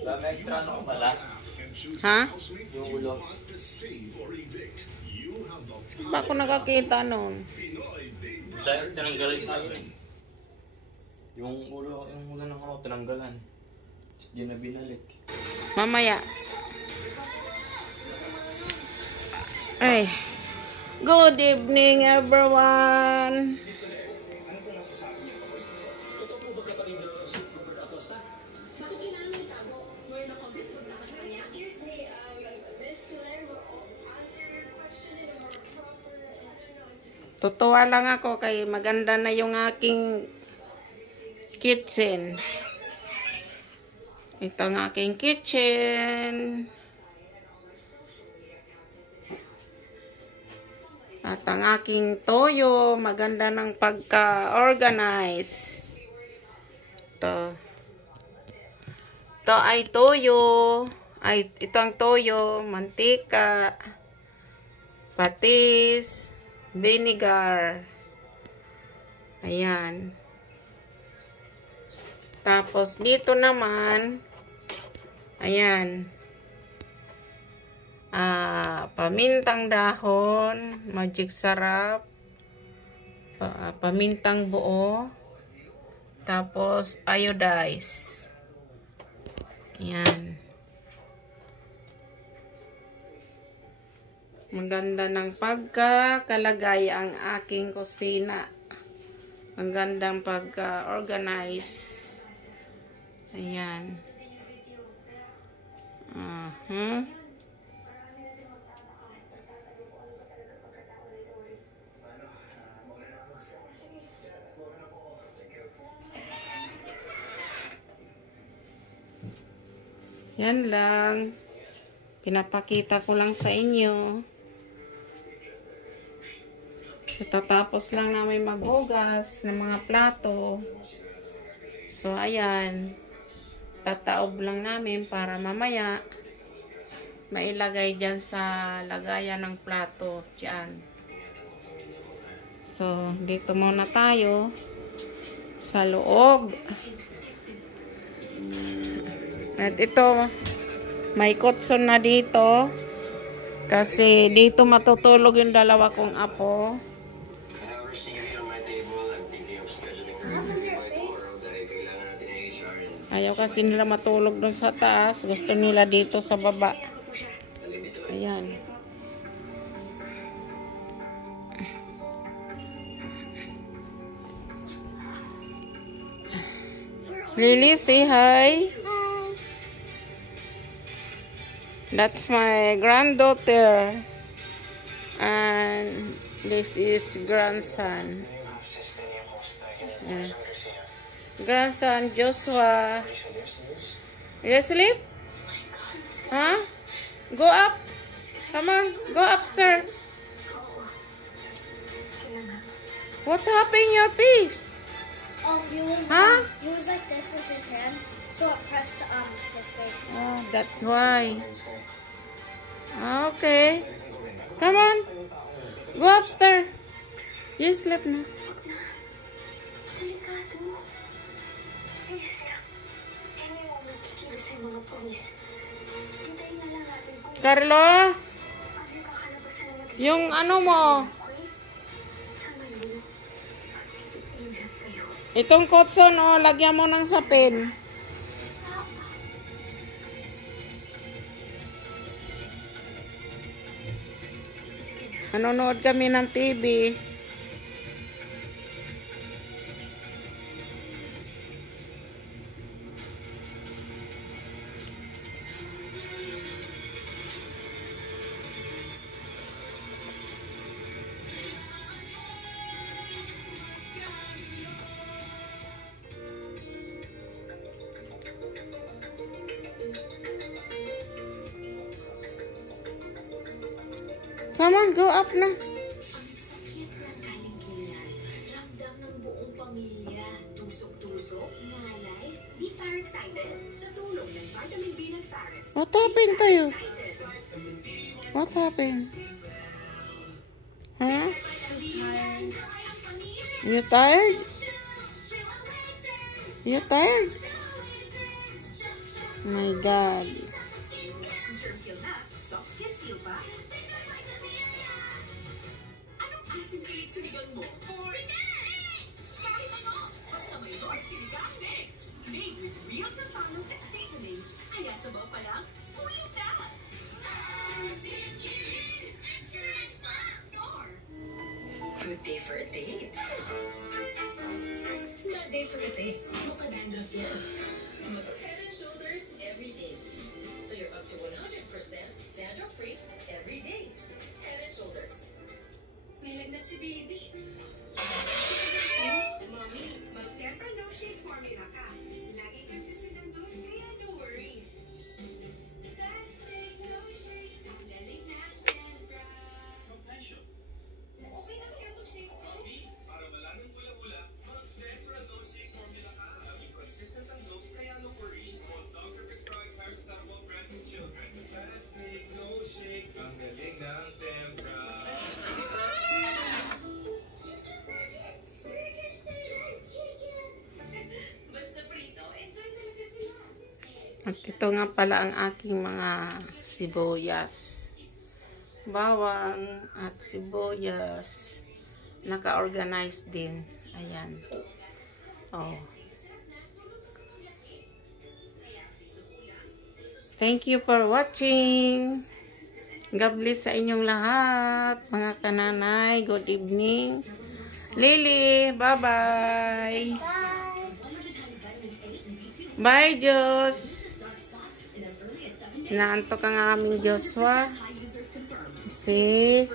Dami extra ano ko pala. Ha? Yung ulo. Ba ako nakakita nun? Sa'yo, tinanggalan sa akin eh. Yung ulo ng ako, tinanggalan. Tapos di na binalik. Mamaya. Ay. Good evening, everyone. Tutuwa lang ako kay maganda na yung aking kitchen. Ito ang aking kitchen. At ang aking toyo, maganda ng pagka-organize. Ito. Ito ay toyo. Ito ang toyo, mantika, patis, vinegar. Ayan. Tapos dito naman, ayan. Pamintang dahon, magic sarap, pamintang buo, tapos iodize. Ayan. Maganda ng pagkakalagay ang aking kusina. Magandang pagka-organize. Ayan. Yan lang. Pinapakita ko lang sa inyo. Tatapos lang namin maghugas ng mga plato. So, ayan. Tataob lang namin para mamaya mailagay dyan sa lagayan ng plato. Dyan. So, dito muna tayo sa loob. At ito, may kutson na dito. Kasi dito matutulog yung dalawa kong apo. Ayaw kasi nila matulog doon sa taas. Gusto nila dito sa baba. Ayan. Lily, say hi. That's my granddaughter. And this is grandson. Yeah. Grandson Joshua. You asleep? Huh? Go up. Come on, go upstairs. What happened in your piece? Oh, he was like this with his hand, so it pressed his face. Oh, that's why. Okay. Come on. Go upstairs. You sleep now. Carlo, yung ano mo, itong kutson, oh, lagyan mo ng sapin. Nanonood kami ng TV. Come on, go up na. Ang sakit ng kalinginan, ramdam ng buong pamilya, tusok-tusok, ngalay, be Farexcited sa tulong ng vitamin B ng Farex. What happened to you? What happened? Huh? I was tired. You tired? You tired? My God. Germ kill na, soft skin feel pa. Anong asim kilig sinigang mo? Kahit ano, basta may Nor Sinigang Mix. Made with real sampalok and seasonings. Kaya sabaw pa lang, ulit na! Nor. Good day for a date. Not day for a date. Makadandruff yan. Mag-Head and Shoulders every day. So you're up to 100% dandruff-free every day. Head and Shoulders. May lagnat si baby. Mommy, mag-Tempra No Shake formula ka. Lagi consistent ang dose, kaya no worries. Fast take, no shake. Ang galing na Tempra. Okay na kaya itong shake ko? Para malamang hula-hula, mag-Tempra No Shake formula ka. Laging consistent ang dose, kaya no worries. Was doctor prescribed paracetamol brand for children. Fast take, no shake. Ang galing ng Tempra. Basta prito, enjoy talaga sila. At ito nga pala ang aking mga sibuyas. Bawang at sibuyas. Naka-organize din. Ayan. Oh. Thank you for watching. God bless sa inyong lahat, mga kananay. Good evening. Lily, bye-bye. Bye, Diyos. Inaantok ang aming Joshua. See?